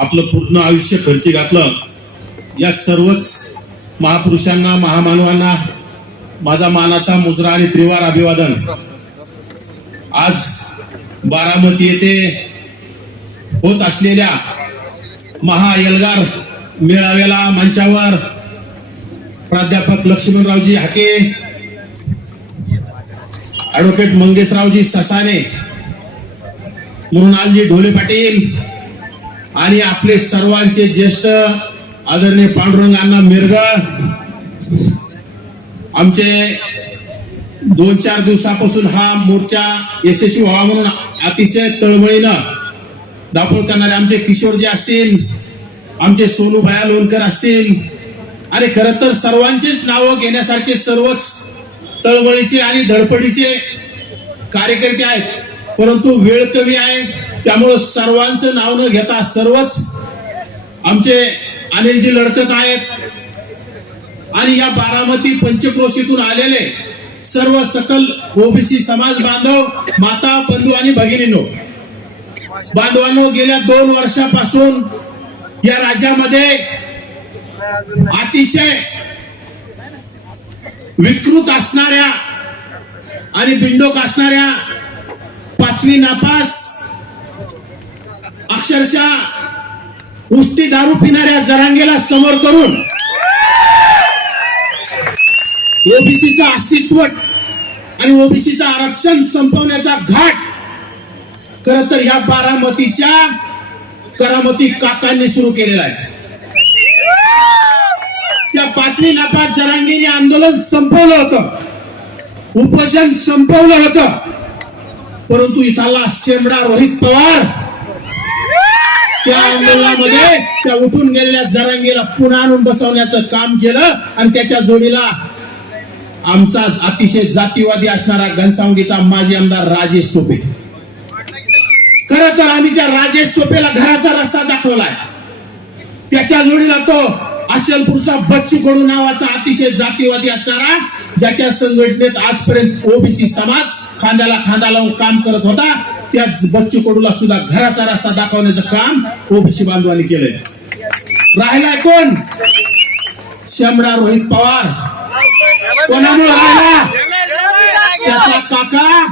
आपलं पूर्ण आयुष्य खर्ची घातलं. या सर्वच महापुरुषांना महामानवांना माझा मानाचा मुजरा आणि त्रिवार अभिवादन. आज बारामती येथे होत असलेल्या महायलगार मेळाव्याला मंचावर प्राध्यापक लक्ष्मणरावजी हाके ॲडव्होकेट मंगेशरावजी ससाने मृणालजी ढोले पाटील आणि आपले सर्वांचे ज्येष्ठ आदरणीय पांडुरंग अण्णा मिरगळ आमचे दोन चार दिवसापासून हा मोर्चा यशस्वी व्हावा म्हणून अतिशय तळमळीनं दाखल करणारे आमचे किशोरजी असतील आमचे सोनू भाया लोणकर असतील. आणि खर तर सर्वांचेच नावं घेण्यासारखे सर्वच तळमळीचे आणि धडपडीचे कार्यकर्ते आहेत परंतु वेळ कमी आहे. त्यामुळं सर्वांचं नाव न घेता सर्वच आमचे अनिलजी लढकत आहेत. आणि या बारामती पंचक्रोशीतून आलेले सर्व सकल ओबीसी समाज बांधव माता बंधू आणि भगिनींनो. बांधवांनो गेल्या दोन वर्षापासून या राज्यामध्ये अतिशय विकृत असणाऱ्या आणि बिंडोक असणाऱ्या पाचवी नापास अक्षरशः उष्टी दारू पिणाऱ्या जरांगेला समोर करून ओबीसीचं अस्तित्व आणि ओबीसीचं आरक्षण संपवण्याचा घाट खर तर या बारामतीच्या करामती काकांनी सुरू केलेला आहे. त्या पाचवी नापास जरांगीने आंदोलन संपवलं होतं. उपोषण संपवलं होतं. परंतु इथला शेमडा रोहित पवार त्या आंदोलनामध्ये त्या उठून गेलेल्या जरांगीला पुन्हा आणून बसवण्याचं काम केलं आणि त्याच्या जोडीला आमचा अतिशय जातीवादी असणारा घनसावंगीचा माजी आमदार राजेश टोपे. खर तर आम्ही त्या राजेश टोपेला घराचा रस्ता दाखवलाय. त्याच्या जोडीला तो अचलपूरचा बच्चू कडू नावाचा अतिशय जातीवादी असणारा ज्याच्या संघटनेत आजपर्यंत ओबीसी समाज खांद्याला खांदा लावून काम करत होता त्याच बच्चू कडूला सुद्धा घराचा रस्ता दाखवण्याचं काम ओबीसी बांधवांनी केलंय. राहिलाय कोण? शमरा रोहित पवार. कोणामुळे राहिला? त्याचा काका.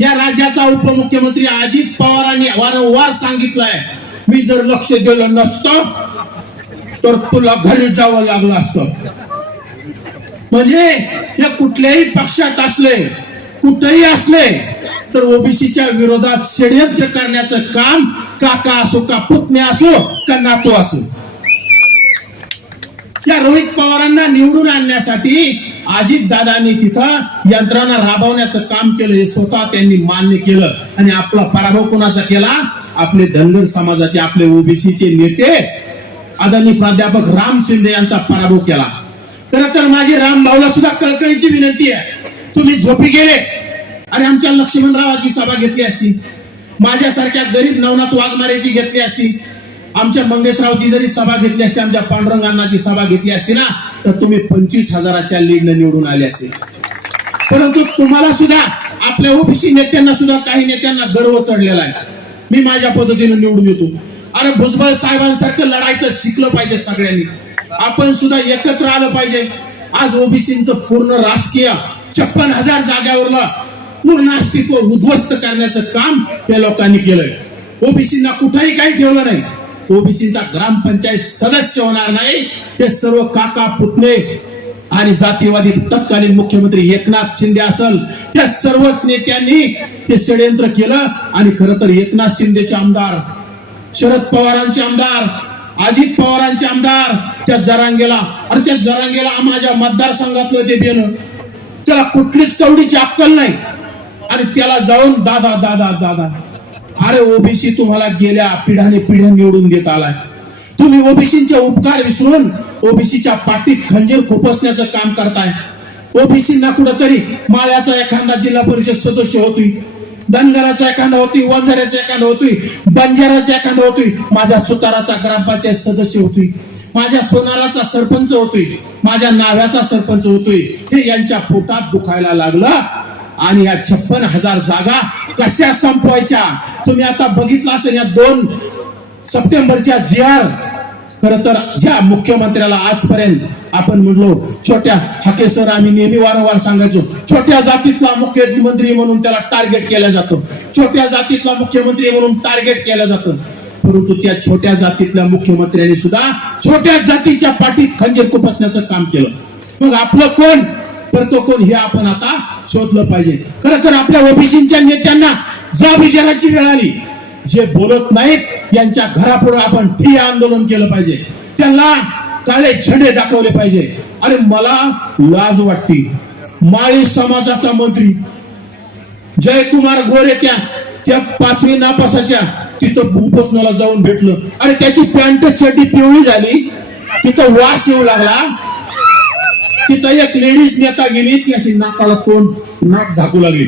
या राज्याचा उपमुख्यमंत्री अजित पवारांनी वारंवार सांगितलंय मी जर लक्ष दिलं नसतं तर तुला घरी जावं लागलं असतं. म्हणजे हे कुठल्याही पक्षात असले कुठेही असले तर ओबीसीच्या विरोधात षडयंत्र करण्याचं काम काका असो का पुतणे असो का नातो असो. या रोहित पवारांना निवडून आणण्यासाठी अजित दादांनी तिथं यंत्रणा राबवण्याचं काम केलं हे स्वतः त्यांनी मान्य केलं. आणि आपला पराभव कोणाचा केला? आपले धनगर समाजाचे आपले ओबीसीचे नेते आदरणीय प्राध्यापक राम शिंदे यांचा पराभव केला. खरं तर माझी राम भाऊला सुद्धा कळकळीची विनंती आहे. तुम्ही झोपी गेले. आणि आमच्या लक्ष्मणरावाची सभा घेतली असती. माझ्यासारख्या गरीब नवनाथ वाघमारेची घेतली असती. आमच्या मंगेशरावची जरी सभा घेतली असती आमच्या पांडुरंगांनाची सभा घेतली असती ना तर तुम्ही पंचवीस हजाराच्या लीडनं निवडून आले असते. परंतु तुम्हाला सुद्धा आपल्या ओबीसी नेत्यांना सुद्धा काही नेत्यांना गर्व चढलेला आहे. मी माझ्या पद्धतीने निवडून येतो. अरे भुजबळ साहेबांसारखं लढायचं शिकलं पाहिजे सगळ्यांनी. आपण सुद्धा एकत्र आलं पाहिजे. आज ओबीसीचं पूर्ण राजकीय छप्पन हजार जाग्यावरलं संपूर्ण अस्तित्व उद्ध्वस्त करण्याचं काम त्या लोकांनी केलंय. ओबीसींना कुठंही काही ठेवलं नाही. ओबीसीचा ग्रामपंचायत सदस्य होणार नाही. ते सर्व काका पुतणे आणि जातीवादी तत्कालीन मुख्यमंत्री एकनाथ शिंदे असल त्या सर्वच नेत्यांनी ते षडयंत्र केलं आणि खरं तर एकनाथ शिंदेचे आमदार शरद पवारांचे आमदार अजित पवारांचे आमदार त्या जरांगेला अरे त्या जरांगेला माझ्या मतदारसंघातलं ते देणं. त्याला कुठलीच कवडीची अक्कल नाही. आणि त्याला जाऊन दादा दादा दादा. अरे ओबीसी तुम्हाला गेल्या पिढ्याने पिढ्या निवडून देत आलाय. तुम्ही ओबीसीचे उपकार विसरून ओबीसीच्या पाठीत खंजीर खोपसण्याचं काम करताय. ओबीसींना कुठंतरी माळ्याचा एखादा जिल्हा परिषद सदस्य होतोय धनगराचा एखादा होतोय वंजाऱ्याचा एखादा होतोय बंजाराचा एखादा होतोय माझ्या सुताराचा ग्रामपंचायत सदस्य होतोय माझ्या सोनाराचा सरपंच होतोय माझ्या नाव्याचा सरपंच होतोय. हे यांच्या पोटात दुखायला लागलं. आणि या छप्पन हजार जागा कशा संपवायच्या? तुम्ही आता बघितलं असेल या दोन सप्टेंबरच्या जी आर. खर तर ज्या मुख्यमंत्र्याला आजपर्यंत आपण म्हणलो छोट्या हाके सर आम्ही नेहमी वारंवार सांगायचो छोट्या जातीतला मुख्यमंत्री म्हणून त्याला टार्गेट केलं जातं. छोट्या जातीतला मुख्यमंत्री म्हणून टार्गेट केलं जातो. परंतु त्या छोट्या जातीतल्या मुख्यमंत्र्यांनी सुद्धा छोट्या जातीच्या पाठीत खंजीर खुपसण्याचं काम केलं. मग आपलं कोण? तर तो कोण हे आपण आता शोधलं पाहिजे. खरं तर आपल्या ओबीसीच्या नेत्यांना जा विचाराची वेळ आली. जे बोलत नाहीत यांच्या घरापुढे आपण ठिय्या आंदोलन केलं पाहिजे. त्यांना काळे झेंडे दाखवले पाहिजे. अरे मला लाज वाटते. माळी समाजाचा मंत्री जयकुमार गोरे त्या त्या पाचवी नापासाच्या तिथं उपोषणाला जाऊन भेटलं. अरे त्याची पॅन्ट चड्डी पिवळी झाली. तिथं वास येऊ लागला. तिथं एक लेडीज नेता गेली की अशी नाकाला तोंड नाक झाकू लागली.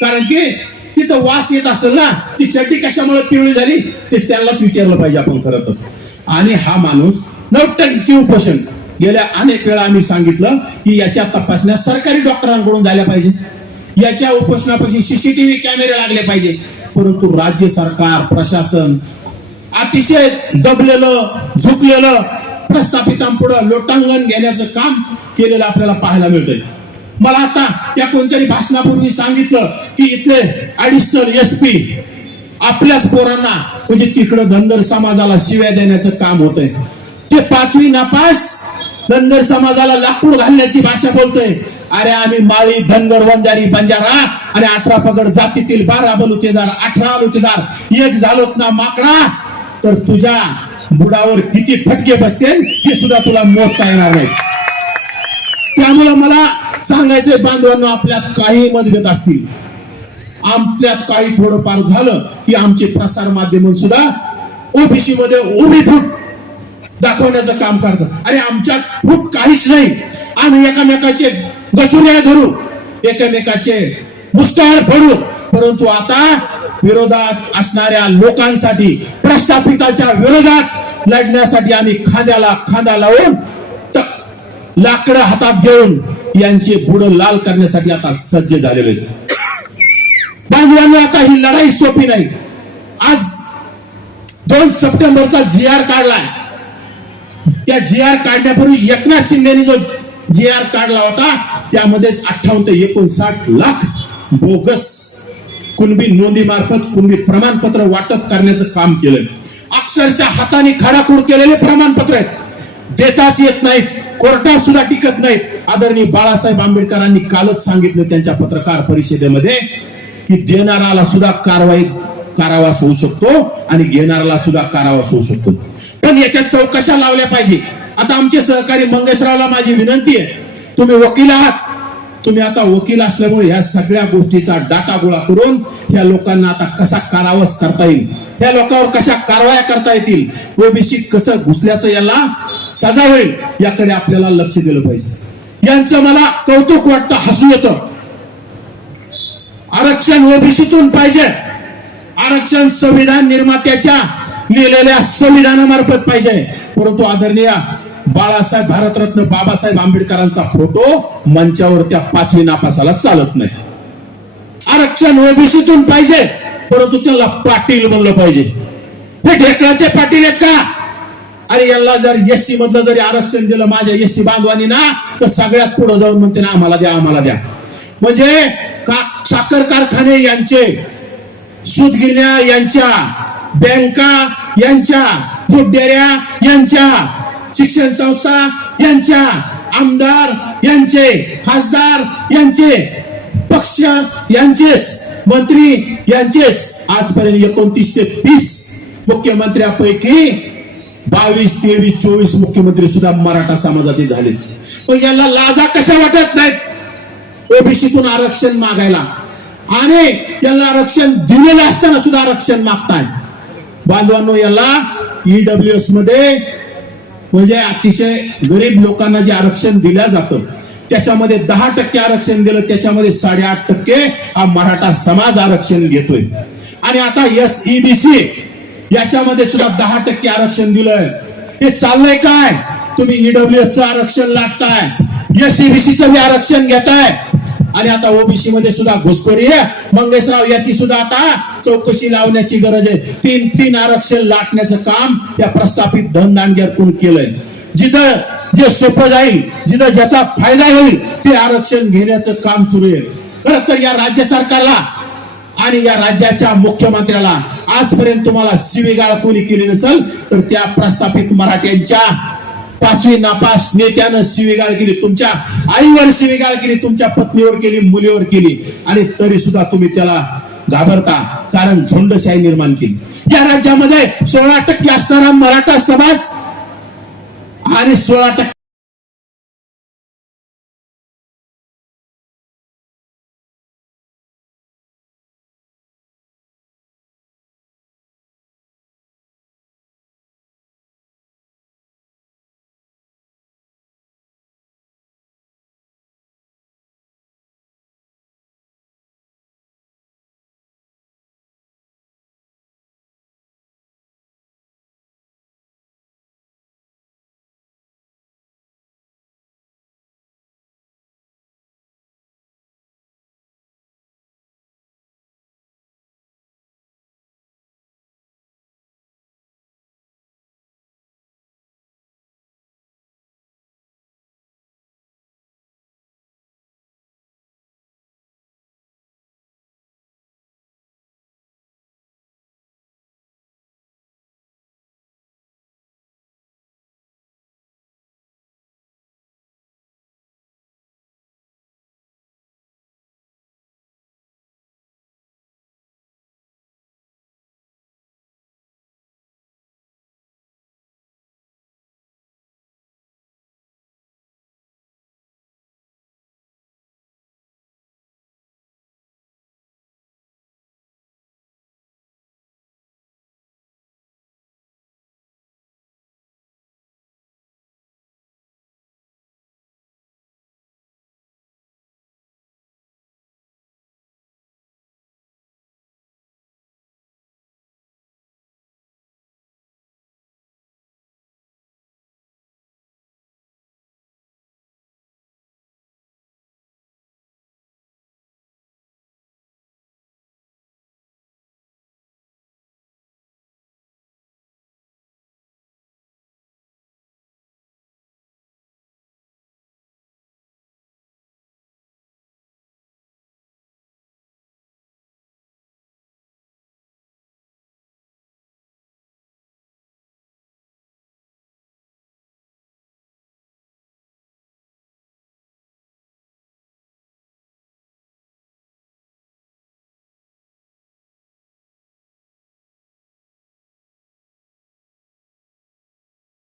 कारण की तिथं वास येत असेल ना ती चड्डी कशामुळे पिवळी झाली ते त्यालाच विचारलं पाहिजे आपण खरं तर. आणि हा माणूस नौटंकी उपोषण गेल्या अनेक वेळा आम्ही सांगितलं की याच्या तपासण्या सरकारी डॉक्टरांकडून झाल्या पाहिजे. याच्या उपोषणापासून सीसीटीव्ही कॅमेरे लागले पाहिजे. परंतु राज्य सरकार प्रशासन अतिशय दबलेलं झुकलेलं प्रस्थापितांपुढं लोटांगण घेण्याचं काम केलेलं आपल्याला पाहायला मिळतंय. मला आता या कोणत्याही भाषणापूर्वी सांगितलं की इथले ऍडिशनल एस पी आपल्याच पोरांना म्हणजे तिकडं धनगर समाजाला शिव्या देण्याचं काम होतंय. ते पाचवी नापास धनगर समाजाला लाकूड घालण्याची भाषा बोलतोय. अरे आम्ही माळी धनगर वंजारी बंजारा आणि अठरा पगड जातीतील बारा बलुतेदार अठरा बलुतेदार एक झालोत ना माकडा तर तुझ्या बुडावर किती फटके बसतील हे सुद्धा तुला मोजता येणार नाही. त्यामुळे मला सांगायचंय बांधवांना आपल्यात काही मतभेद असतील. आपल्यात काही थोडंफार झालं की आमचे प्रसार माध्यम सुद्धा ओबीसी मध्ये उभी फूट दाखवण्याचं काम करतात. अरे आमच्यात फूट काहीच नाही. आम्ही एकामेकाचे गचुऱ्या धरू एकमेकाचे मुस्कार पडू परंतु आता विरोधात असणाऱ्या लोकांसाठी प्रस्थापिताच्या विरोधात लढण्यासाठी आम्ही खांद्याला खांदा लावून लाकडं हातात घेऊन यांचे बुड लाल करण्यासाठी आता सज्ज झालेले बांधवांनी आता ही लढाई सोपी नाही. आज दोन सप्टेंबरचा जी आर काढलाय. त्या जी आर काढण्यापूर्वी एकनाथ शिंदेने जो जी आर काढला होता त्यामध्येच अठ्ठावन्न ते एकोणसाठ लाख बोगस कुणबी नोंदी मार्फत कुणबी प्रमाणपत्र वाटप करण्याचं काम केलं अक्षरशः हाताने खडाखोड केलेले प्रमाणपत्र आहेत. देताच येत नाहीत. कोर्टात सुद्धा टिकत नाहीत. आदरणीय बाळासाहेब आंबेडकरांनी कालच सांगितलं त्यांच्या पत्रकार परिषदेमध्ये की देणाराला सुद्धा कारवाई कारावास होऊ शकतो आणि घेणाराला सुद्धा कारावास होऊ शकतो. पण याच्यात चौकशा लावल्या पाहिजे. आता आमचे सहकारी मंगेशरावला माझी विनंती आहे. तुम्ही वकील आहात. तुम्ही आता वकील असल्यामुळे ह्या सगळ्या गोष्टीचा डाटा गोळा करून या लोकांना आता कसा कारावास करता येईल? या लोकांवर कशा कारवाया करता येतील? ओबीसी कसं घुसल्याचं याला सजा होईल याकडे आपल्याला लक्ष दिलं पाहिजे. यांचं मला कौतुक वाटतं हसू येतं. आरक्षण ओबीसीतून पाहिजे. आरक्षण संविधान निर्मात्याच्या लिहिलेल्या संविधानामार्फत पाहिजे. परंतु आदरणीय बाळासाहेब भारतरत्न बाबासाहेब आंबेडकरांचा फोटो मंचावर त्या पाचवी नापासाला चालत नाही. आरक्षण ओबीसीतून पाहिजे परंतु त्याला पाटील म्हणलं पाहिजे. हे ढेकळाचे पाटील आहेत का? अरे याला जर एससी मधलं जरी आरक्षण दिलं माझ्या एससी बांधवानी ना तर सगळ्यात पुढे जाऊन म्हणते ना आम्हाला द्या आम्हाला द्या. म्हणजे का साखर कारखाने यांचे सूतगिरण्या यांच्या बँका यांच्या फुटडेऱ्या यांच्या शिक्षण संस्था यांच्या आमदार यांचे खासदार यांचे पक्ष यांचेच मंत्री यांचेच. आजपर्यंत एकोणतीसशे तीस मुख्यमंत्र्यापैकी बावीस तेवीस चोवीस मुख्यमंत्री सुद्धा मराठा समाजाचे झाले. पण याला लाजा कशा वाटत नाहीत? ओबीसीतून आरक्षण मागायला. आणि त्यांना आरक्षण दिलेलं असताना सुद्धा आरक्षण मागताय बांधवांनो याला ईडब्ल्यू एसमध्ये म्हणजे अतिशय गरीब लोकांना जे आरक्षण दिलं जातं त्याच्यामध्ये दहा टक्के आरक्षण दिलं त्याच्यामध्ये साडेआठ टक्के हा मराठा समाज आरक्षण घेतोय. आणि आता एस ईबीसी याच्यामध्ये सुद्धा दहा टक्के आरक्षण दिलंय. हे चाललंय काय? तुम्ही ईडब्ल्यू च आरक्षण लागताय एस ईबीसीचं बी आरक्षण घेताय. आणि आता ओबीसी मध्ये सुद्धा घुसखोरी आहे. मंगेशराव याची सुद्धा आता चौकशी लावण्याची गरज आहे. तीन तीन आरक्षण लाटण्याचं काम या प्रस्थापित धनदांडग्यातून केलंय? जिथं जे सोपं जाईल जिथं ज्याचा फायदा होईल ते आरक्षण घेण्याचं काम सुरू आहे. खरं तर या राज्य सरकारला आणि या राज्याच्या मुख्यमंत्र्याला आजपर्यंत तुम्हाला शिवीगाळ कोणी केली नसेल तर त्या प्रस्थापित मराठ्यांच्या पाचवी नापास नेत्यानं शिवीगाळ केली तुमच्या आईवर शिवीगाळ केली तुमच्या पत्नीवर केली मुलीवर केली. आणि तरी सुद्धा तुम्ही त्याला घाबरता कारण झोंडशाही निर्माण केली. या राज्यामध्ये सोळा टक्के असणारा मराठा समाज आणि सोळा टक्के